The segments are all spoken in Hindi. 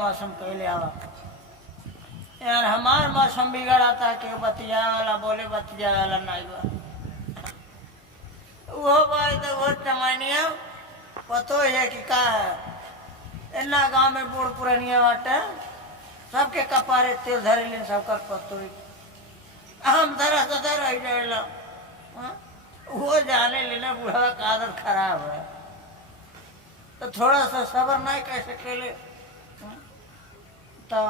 मौसम कहले आवा यार हमार मौसम बिगड़ा था कि बतिया वाला बोले बतिया वाला नहीं बा वो भाई तो वो टमानिया पतो है कि का है इन्ना गांव में बूढ़ पुरानिया बाटे सबके कपारे तेल धरे ले सबका पतो हम धरा सदा रह जाएला वो जाने लेना बूढ़ा का आदत खराब है तो थोड़ा सा सबर नहीं कर सकेले तो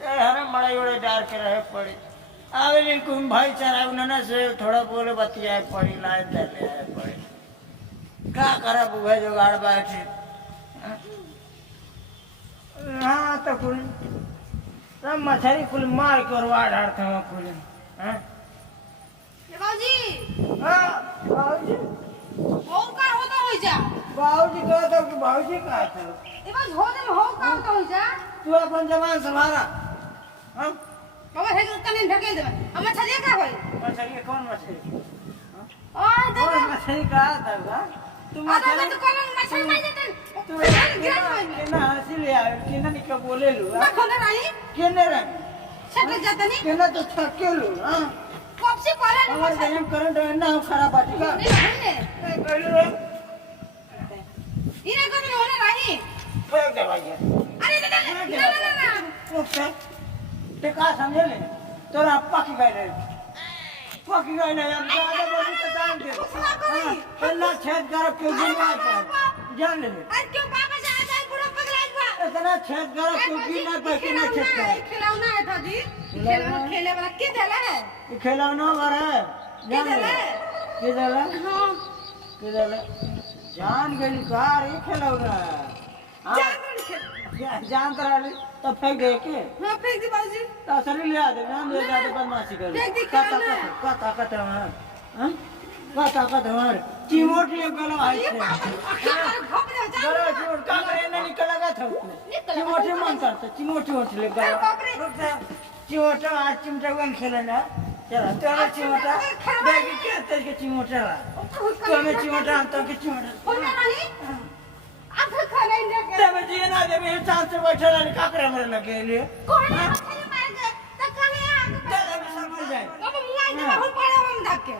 हरे मड़ाई उड़े डाल के रहे पड़ी आवे लेकिन भाईचारा उन्होंने से थोड़ा बोले बतियाए पड़ी लाए दे आए पड़ी क्या करा बुआ जुगाड़ बैठे हाँ तो कुल सब मछली कुल मार कर वाड़ हारते हैं कुल बाबूजी हाँ बाबूजी हो का होता हो जा बाबूजी कहा था कि बाबूजी कहा था ए बस हो दे हो का होता हो जा तू अपन जवान संभाला हाँ बाबा हे कने ढकेल दे हम मछली का होई मछली कौन मछली ओए दे कौन मछली कहा था तू अरे तो कौन मछली नहीं देते तू केना हंसी ले आवे केना निका बोले लू मैं खोले रही केने रे छट जाता नहीं केना तो थके लू हां कब से करे हमार गहम करंट ना खराब बाटी का नहीं ए कहलू रे इने को तो होने रही फेंक दे भाई अरे ना ओके ते का समझे ले तोरा पकी गए रे पकी गए नहीं हम ज्यादा बोली तो जान दे केना छेद कर क्यों गिनवा पर जान ले अरे क्यों पापा से आ जाए बुढ़ा पगला बा इतना छेद कर क्यों गिनवा पर केना छेद कर खिलौना है दादी खेले वाला के देला है ये खिलौना वाला है जान ले के देला हां के देला जान गई कार ये खिलौना जान रहा तो फेंक दे के हां फेंक दी बाबूजी तो शरीर ले आ दे जान ले जा दे बदमाशी कर का ताकत है हां का ताकत है हमार चिमोट ले गलो आई है गलो चिमोट का करे ना निकलगा था चिमोट मन करता चिमोट ले गलो चिमोट आज चिमटा खेलना चला तो चिमटा देख के तेरे के चिमोटा तो हमें चिमटा तो के चिमटा होना नहीं अब खाना नहीं दे तब जी ना दे मैं चांद से बैठा रहा काकरे मरे लगे लिए कौन है मछली मार दे तो कने आ दादा भी सब मर जाए अब मुआ दे बहुत पड़ा हम धक के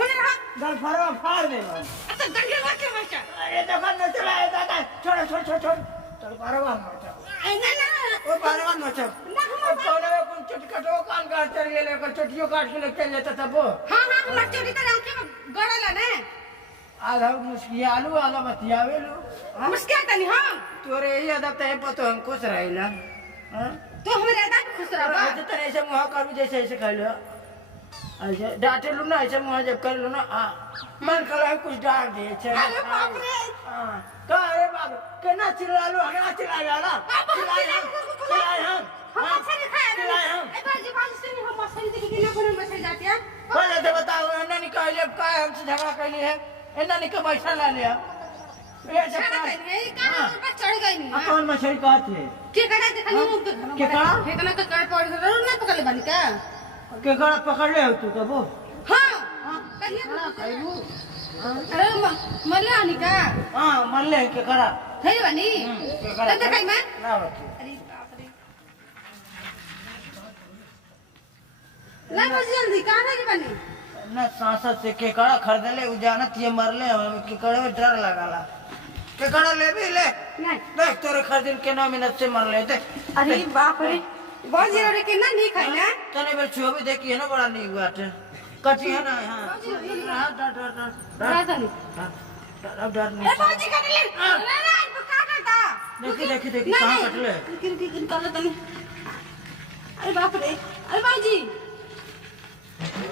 होने रहा गल फरवा फाड़ दे अच्छा दंगे रखे बच्चा अरे दुकान न चलाए दादा छोड़ तो फरवा मत ना ना ओ फरवा मत अब कौन है कौन चटकटो कान काट चल गेले को चटियो काट के लेके लेता तब हां हम चोरी तो रखे गड़ला ना आधा मुस्की आलू आधा बतियावे लो मुस्किल तनी हां तोरे ये अदब ते पतो हम खुश रहिला हां तो हमरे दादा खुश रहा ऐसे तरह से मुंह कर जैसे ऐसे कर लो ऐसे डांटे लो ना ऐसे मुंह जब कर लो ना मन कर कुछ डाल दे अरे बाप रे हां का अरे बाप केना चिल्ला लो केना चिल्ला जाला चिल्लाए हम मछली खाए चिल्लाए हम ए बाजी बाजी से हम मछली देख के ना कोनो मछली जाती है पहले तो बताओ अन्ना निकाले का हमसे झगड़ा कैली है इन्ना निका पैसा ला लिया ये चढ़ गई नहीं का ऊपर चढ़ गई नहीं कौन मछली कहती है के कड़ा देखनी मुंह पे के कड़ा फेकना का कड़ा पड़ रहा ना पकड़ ले बनी का के कड़ा पकड़ ले तू कबो हां कहिए कहलू अरे मल्ला आनी का हां मन ले के कड़ा थई बनी के कड़ा तो देखाई मैं ना बच्ची अरे बाप रे ना बस जल्दी कहां नहीं बनी ना सांसद से केकड़ा खरीद ले उजानत ये मर ले केकड़े में डर लगाला केकड़ा ले भी ले नहीं देख तोरे खरीद के 9 मिनट से मर ले दे अरे बाप रे बहुत जरूरी के ना नहीं खाई ना तने बेर छुआ भी देखी है ना बड़ा नहीं हुआ थे कटी है ना हां राजा नहीं अब डर नहीं ए बाजी काट ले ना ना का काटा देखी कहां कट ले किन काला तनी अरे बाप रे अरे बाजी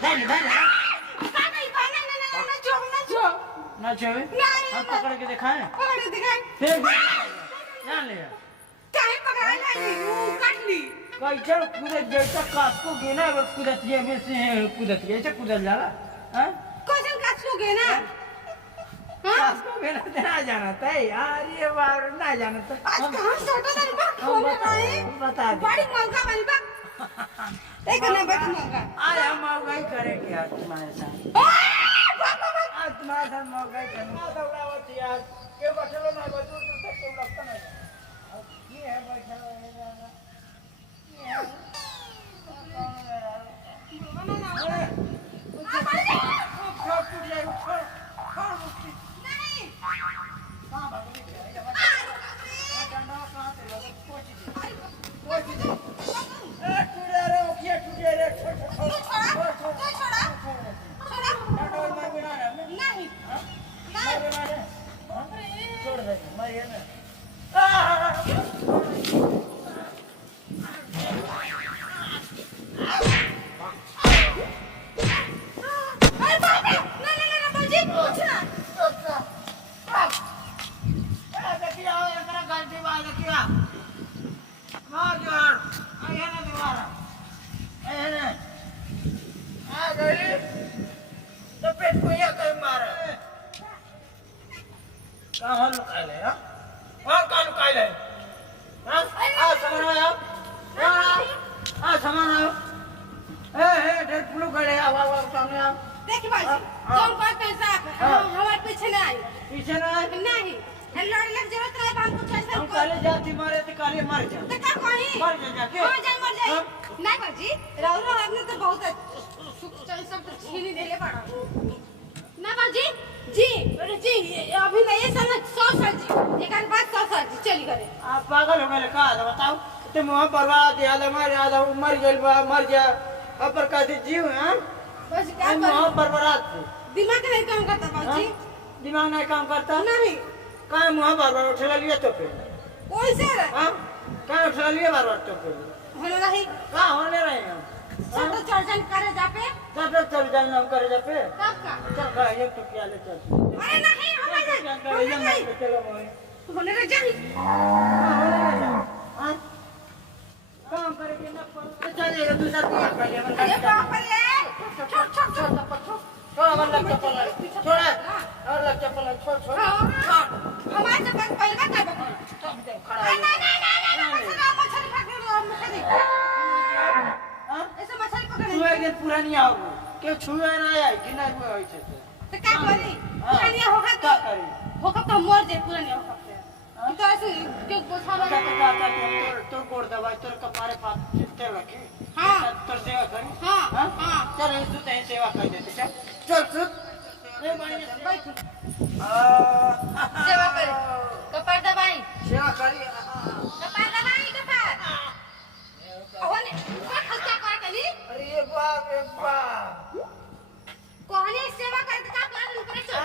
दे का नहीं पाना ना जो ना छुए हम पकड़ के दिखाएं पकड़ दिखाई फिर जान ले काहे पकड़ा नहीं वो काट ली कैसे कूदत जैसा कासको गिना वो कूदत ये में से कूदत ऐसे कूदत जाला हां कैसे काट लोगे ना कासको गिना ना जाना था यार ये बार ना जाना था आज कहां छोटा सा बात खोले भाई बता दे बड़ी महंगा बनी बा एक ना बड़ी महंगा आज हम मौगाई करेंगे आज तुम्हारे साथ आज तुम्हारे साथ मौगाई करेंगे दौड़ावत यार के बचलो ना बचो तो तक लगता नहीं ये है बैठा हुआ है दादा, ये है कौन है यार? अरे छोड़ टूट जाएगा, छोड़ छोड़ मुझसे। कहाँ भाग रही है? ये बच्चा डंडा कहाँ से लगा? कोच दे ए टूट जा रे, ओकिया टूट जा रे, छोड़ छोड़ छोड़ छोड़ डंडा मार बिना है नहीं मार बिना है छोड़ दे मार ये ना अरे बाप रे ना बाबूजी पूछ ना देखिए आओ एकरा गलती बात देखिए मार यार आया ना दोबारा आया ना आ गई तो पेट को ये कर मारा कहाँ लुकाए ले हाँ कहाँ लुकाए ले हाँ सामान आया सामान आया ढेर पुलू गड़े आओ सामने आओ देखिए भाई कौन कौन पैसा हमारे पीछे ना आई पीछे ना आए नहीं लड़ने की जरूरत नहीं हम कुछ पैसा हम काले जाती मारे तो काले मर जा तो क्या कहीं मर जा जाके कहाँ जाए मर जाए नहीं बाजी राहुल आपने तो बहुत सुख चल सब तो छीन ही देले पड़ा ना बाजी जी अरे जी अभी नहीं है समय 100 साल जी एक आध बात 100 साल जी चली करे आप पागल हो गए का बताओ तुम वहाँ बर्बाद याद हमारे याद मर गए मर गया अब पर कहते जीव हैं बस क्या हम वहाँ बर्बाद थे दिमाग नहीं काम करता बाजी दिमाग नहीं काम करता नहीं कहाँ वहाँ बार उठा लिया तो फिर कोई से हाँ कहाँ उठा लिया बार तो फिर होने रही कहाँ होने रहे हम सब तो चर्चन करे जापे तब चल जाना हम करे जापे तब का चल गए एक तो क्या ले चल अरे नहीं हम नहीं चलो मोए होने रे जाही काम करेंगे ना चलिए दूसरा दिया कर लिया अरे बाप रे छोड़ थोड़ा मन लग चप्पल छोड़ा और लग चप्पल छोड़ हमारे से बस पहले का बकरी खड़ा नहीं मछली पकड़ ऐसे मछली पकड़ तू एक दिन पूरा नहीं आओ के छुए ना आए कि नहीं हुए होई छे तो क्या करी पुरानी होगा क्या करी होगा तो मर जाए पुरानी होगा तो ऐसे क्यों बोझा क्या करता तो कोड़ दवा तो कपारे पास चित्ते रखे हां तो सेवा करी हां चल तू ते सेवा कर देते चल बैठ सेवा करी कपार दबाई सेवा करी कपार दबाई कपार ओने क्या खर्चा कर कनी अरे ये बाप कोहनी सेवा करते का प्लान करे चल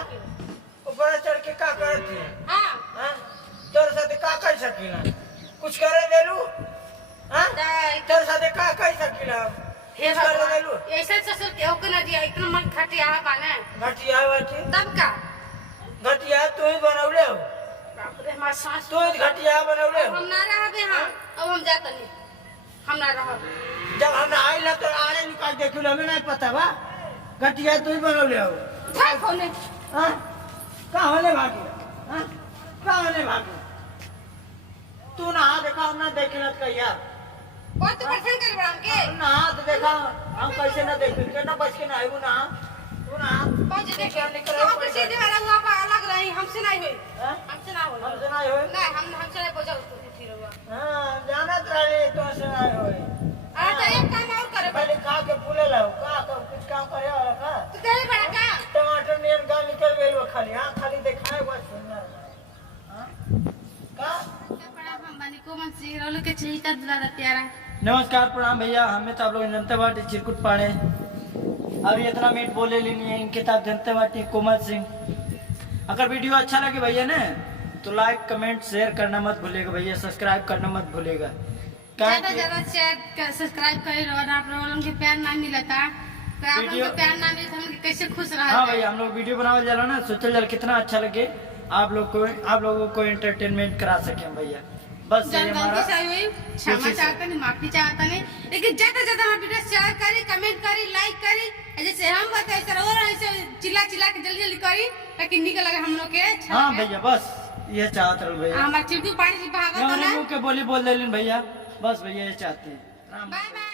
ऊपर चढ़ के का करती हां तोर साथे का कर सकीला कुछ करे देलू हां तोर साथे का कर सकीला हे करे देलू ऐसा ससुर के होक ना दिया इतना मन खटिया बाने घटिया बाटी तब का घटिया तू ही बनौले हो बाप रे हमार सास तू ही घटिया बनौले हो हम ना रहबे हां अब हम जातनी हम ना रहब जब हम आइला तो आने निकाल देखियो हमें नहीं पता बा घटिया तू ही बनौले हो काय कोने हां का होले भागी हां का होले भागी तू ना देखा ना देखला कहिया और तू पसंद कर बड़ा के ना तो देखा हम कैसे ना देख के ना बच के ना आइबू ना तू ना पहुंच देख तो आप सीधे वाला हुआ पर अलग रही हमसे नहीं हुई हमसे ना होई हमसे ना होई नहीं हमसे नहीं पहुंचा उसको फिर हुआ हां जानत रहे तो से ना होई अरे तो एक काम और करे पहले खा के फूले लाओ का कुछ काम करे वाला का तो तेरे बड़ा का टमाटर नियन का निकल गई वो खाली हां खाली दिखाए बस सुंदर हां का बड़ा हम बनी को मन से रोल के चाहिए ता दुलारा प्यारा नमस्कार प्रणाम भैया हमें तो आप लोग जनता पार्टी चिरकुट पाड़े अभी इतना मीट बोले लेनी है इनके साथ जनता पार्टी कोमल सिंह अगर वीडियो अच्छा लगे भैया ना तो लाइक कमेंट शेयर करना मत भूलिएगा भैया सब्सक्राइब करना मत भूलिएगा ज्यादा शेयर सब्सक्राइब करे और आप लोगों के प्यार ना मिलता तो आप लोगों के प्यार ना मिले तो हम कैसे खुश रह हाँ भैया हम लोग वीडियो बनाने जा रहा ना सोचल जा कितना अच्छा लगे आप लोगों को एंटरटेनमेंट करा सके भैया बस ये हमारा क्षमा चाहता नहीं माफी चाहता नहीं लेकिन ज्यादा हमारे वीडियो शेयर करी कमेंट करी लाइक करी जैसे हम बताए सर और ऐसे चिल्ला के जल्दी करी ताकि निकल लगे हम लोग के हाँ भैया बस ये चाहते रहो भैया हमारे चिड़कू पानी से भागो तो ना के बोली बोल दे भैया बस भैया ये चाहते हैं बाय बाय।